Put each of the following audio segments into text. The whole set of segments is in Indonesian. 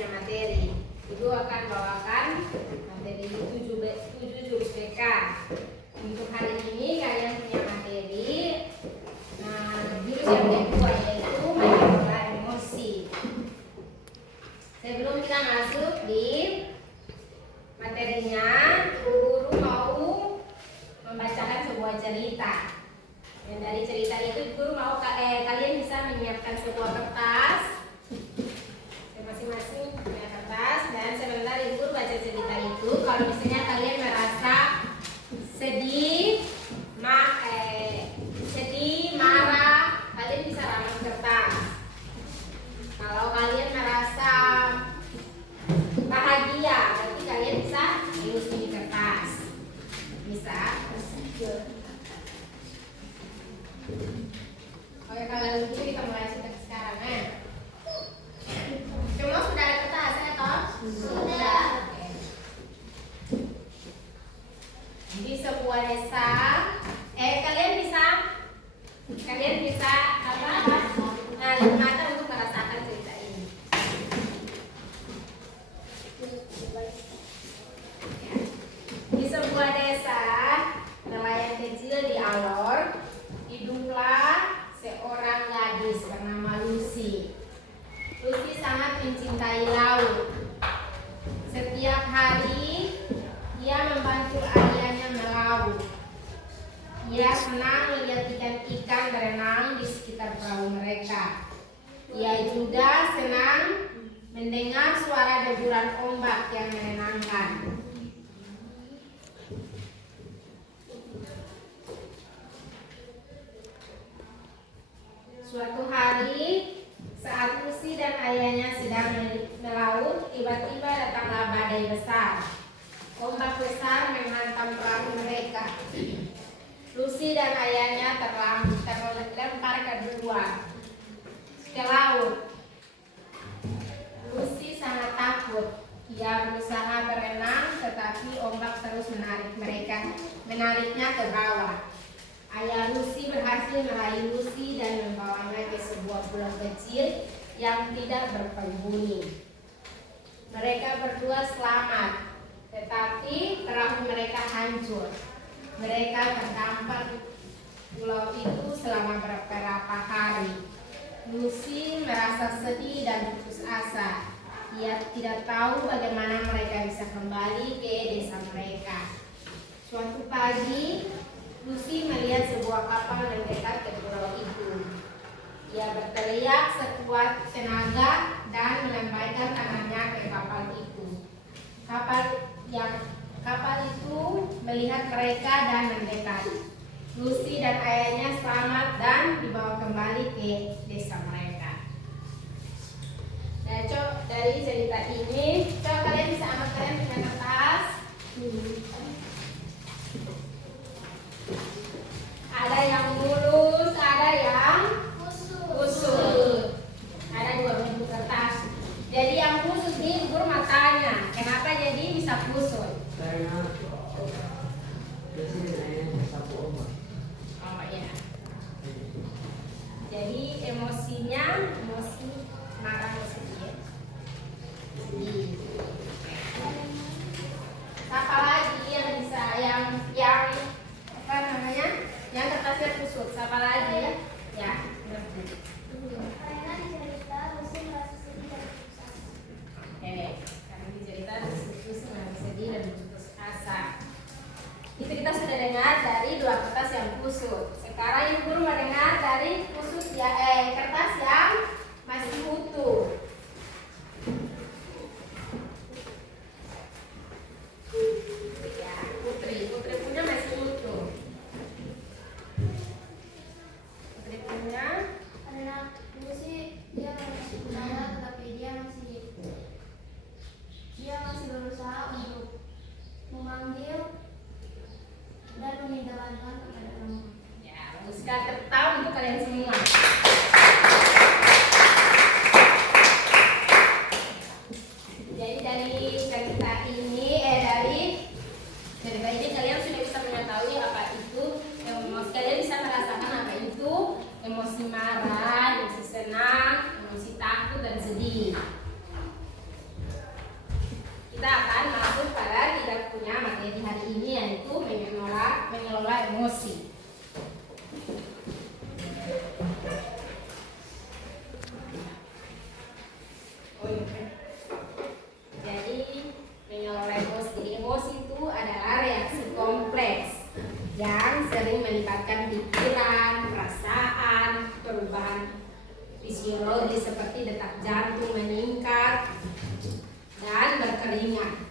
punya materi. Ibu akan bawakan materi 7 jurus BK. Untuk hari ini kalian punya materi. Nah, jurus yang kedua yaitu mengelola emosi. Sebelum kita masuk di materinya, guru mau membacakan sebuah cerita. Dan dari cerita itu guru mau kalian bisa menyiapkan sebuah kertas. Masing-masing punya kertas, dan sebentar ibu baca cerita itu. Kalau misalnya kalian merasa sedih, marah, kalian bisa ramas kertas. Kalau kalian merasa bahagia, berarti kalian bisa tulis di kertas. Bisa? Oke, kalau begitu kita mulai sekarang ya. Semua sudah ada kertasnya toh? Sudah. Oke. Di sebuah desa, kalian bisa apa? Nah, mata untuk merasakan cerita ini. Di sebuah desa, nelayan kecil di Alor, hiduplah seorang gadis bernama Lucy. Lucy sangat mencintai laut. Setiap hari ia membantu ayahnya melaut. Ia senang melihat ikan-ikan berenang di sekitar perahu mereka. Ia juga senang mendengar suara deburan ombak yang menenangkan. Suatu hari, saat Lucy dan ayahnya sedang melaut, tiba-tiba datanglah badai besar. Ombak besar menghantam perahu mereka. Lucy dan ayahnya terlempar ke laut. Lucy sangat takut. Ia berusaha berenang, tetapi ombak terus menariknya ke bawah. Ayah Lucy berhasil meraih Lucy dan membawanya ke sebuah pulau kecil yang tidak berpenghuni. Mereka berdua selamat, tetapi perahu mereka hancur. Mereka terdampar di pulau itu selama beberapa hari. Lucy merasa sedih dan putus asa. Ia tidak tahu bagaimana mereka bisa kembali ke desa mereka. Suatu pagi, Lucy melihat sebuah kapal mendekat ke pulau itu. Ia berteriak sekuat tenaga dan melambaikan tangannya ke kapal itu. Kapal itu melihat mereka dan mendekat. Lucy dan ayahnya selamat dan dibawa kembali ke desa mereka. Nah, dari cerita ini, kalian bisa ambil punya kertas. Ada yang mulus, ada yang kusut. Ada 2 bentuk kertas. Jadi yang kusut ini guru matanya. Kenapa jadi bisa kusut? Karena biasanya ayahnya sapu ombak. Oh ya. Jadi emosi marah, sedih. Apa lagi yang bisa yang apa namanya? Yang kertasnya kusut. Siapa lagi ya? Ya, ngerti. Karena di cerita Lucy merasa sedih dan putus asa. Oke, karena di cerita Lucy merasa sedih dan putus asa. Itu kita sudah dengar dari 2 kertas yang kusut. Sekarang ibu guru mau dengar dari kertas yang masih utuh. Ya, Putri punya masih utuh. Putri punya. Karena Lucy dia masih ketawa, tetapi dia masih berusaha untuk memanggil dan meminta bantuan kepada kamu. Ya, bagus sekali, tepuk tangan untuk kalian semua. Jadi dari cerita ini kalian sudah bisa mengetahui apa itu emosi. Kalian bisa merasakan apa itu emosi marah, emosi senang, emosi takut dan sedih. emosi. Jadi mengelola emosi. Jadi emosi itu adalah reaksi kompleks yang sering melibatkan pikiran, perasaan, perubahan fisiologis seperti detak jantung meningkat dan berkeringat.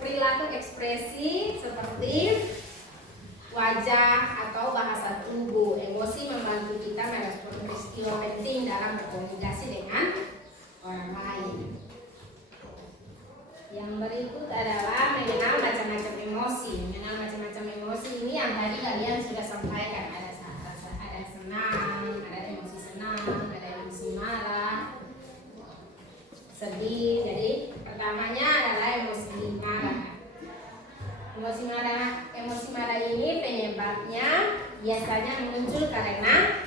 Perilaku ekspresi seperti wajah atau bahasa tubuh. Emosi membantu kita merespon peristiwa penting dalam berkomunikasi dengan orang lain. Yang berikut adalah mengenal macam-macam emosi. Mengenal macam-macam emosi ini yang tadi kalian sudah sampaikan. Ada senang, ada emosi senang, ada emosi marah, sedih. Jadi pertamanya adalah emosi marah. Emosi marah ini penyebabnya biasanya muncul karena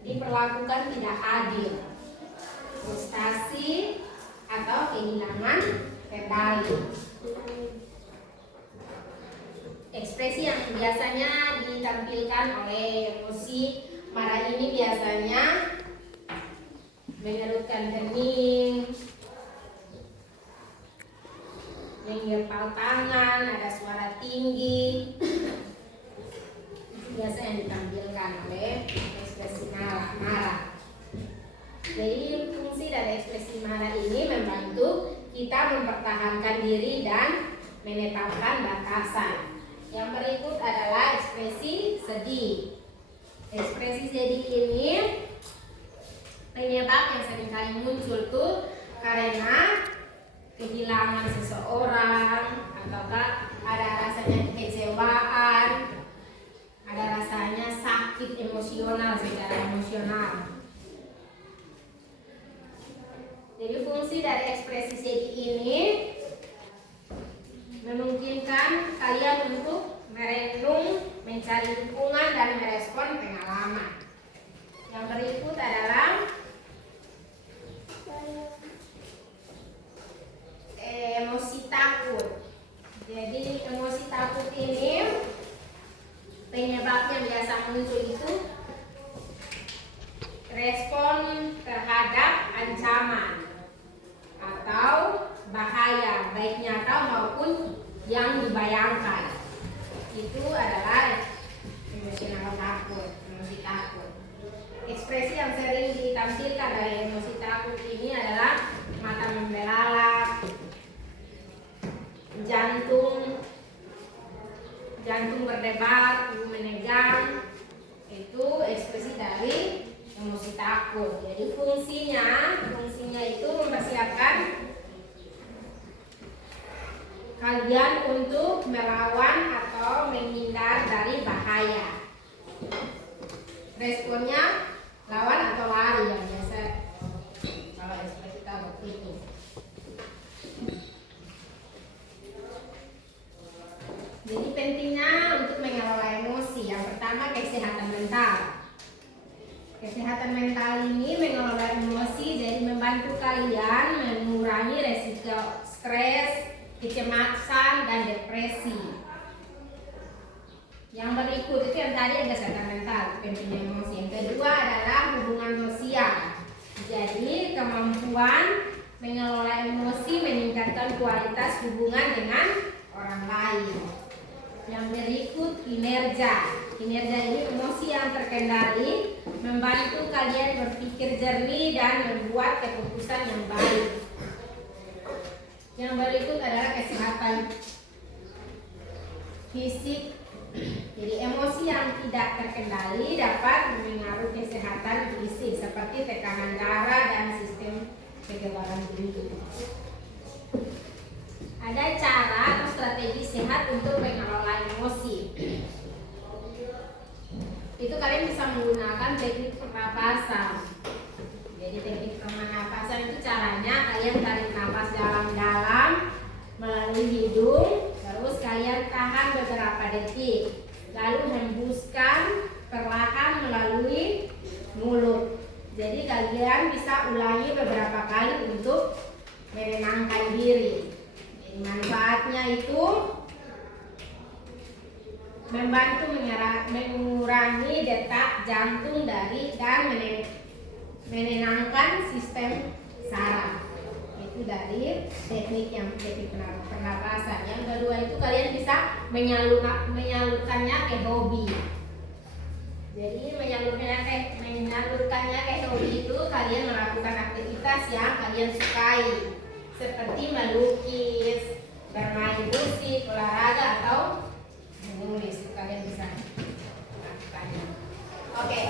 diperlakukan tidak adil, frustasi, atau kehilangan kendali. Ekspresi yang biasanya ditampilkan oleh emosi marah ini biasanya mengerutkan kening, menggepal tangan, ada suara tinggi. Itu biasa yang ditampilkan oleh ekspresi marah. Jadi fungsi dari ekspresi marah ini membantu kita mempertahankan diri dan menetapkan batasan. Yang berikut adalah ekspresi sedih. Ekspresi sedih ini penyebab yang seringkali muncul tuh karena kehilangan seseorang, ataukah ada rasanya kekecewaan, ada rasanya sakit emosional secara emosional. Jadi fungsi dari ekspresi sedih ini memungkinkan kalian untuk merenung, mencari dukungan, dan merespon pengalaman. Yang berikut adalah emosi takut. Jadi emosi takut ini penyebabnya biasa muncul itu respon terhadap ancaman atau bahaya, baik nyata maupun yang dibayangkan. Itu adalah emosional takut, emosi takut. Ekspresi yang sering ditampilkan dari emosi takut ini adalah mata membelalak, jantung berdebar, menegang. Itu ekspresi dari emosi takut. Jadi fungsinya itu mempersiapkan kalian untuk melawan atau menghindar dari bahaya. Responnya lawan atau lari yang biasa kalau ekspresi takut itu. Jadi pentingnya untuk mengelola emosi. Yang pertama, kesehatan mental. Kesehatan mental ini mengelola emosi, jadi membantu kalian mengurangi resiko stres, kecemasan, dan depresi. Yang berikut itu yang tadi yang kesehatan mental, pentingnya emosi. Yang kedua adalah hubungan sosial. Jadi kemampuan mengelola emosi meningkatkan kualitas hubungan dengan orang lain. Yang berikut kinerja. Kinerja ini emosi yang terkendali, membantu kalian berpikir jernih dan membuat keputusan yang baik. Yang berikut adalah kesehatan fisik. Jadi emosi yang tidak terkendali dapat mempengaruhi kesehatan fisik seperti tekanan darah dan sistem kekebalan tubuh. Ada cara atau strategi sehat untuk mengelola emosi. Itu kalian bisa menggunakan teknik pernapasan. Jadi teknik pernapasan itu caranya kalian tarik nafas dalam-dalam melalui hidung, terus kalian tahan beberapa detik, lalu hembuskan perlahan melalui mulut. Jadi kalian bisa ulangi beberapa kali untuk menenangkan diri. Manfaatnya itu membantu mengurangi detak jantung dan menenangkan sistem saraf. Itu dari teknik pernapasan. Yang kedua itu kalian bisa menyalurkannya ke hobi. Jadi menyalurkannya ke hobi itu kalian melakukan aktivitas yang kalian sukai, seperti melukis, bermain musik, olahraga atau menulis. Kalian bisa melakukannya. Oke.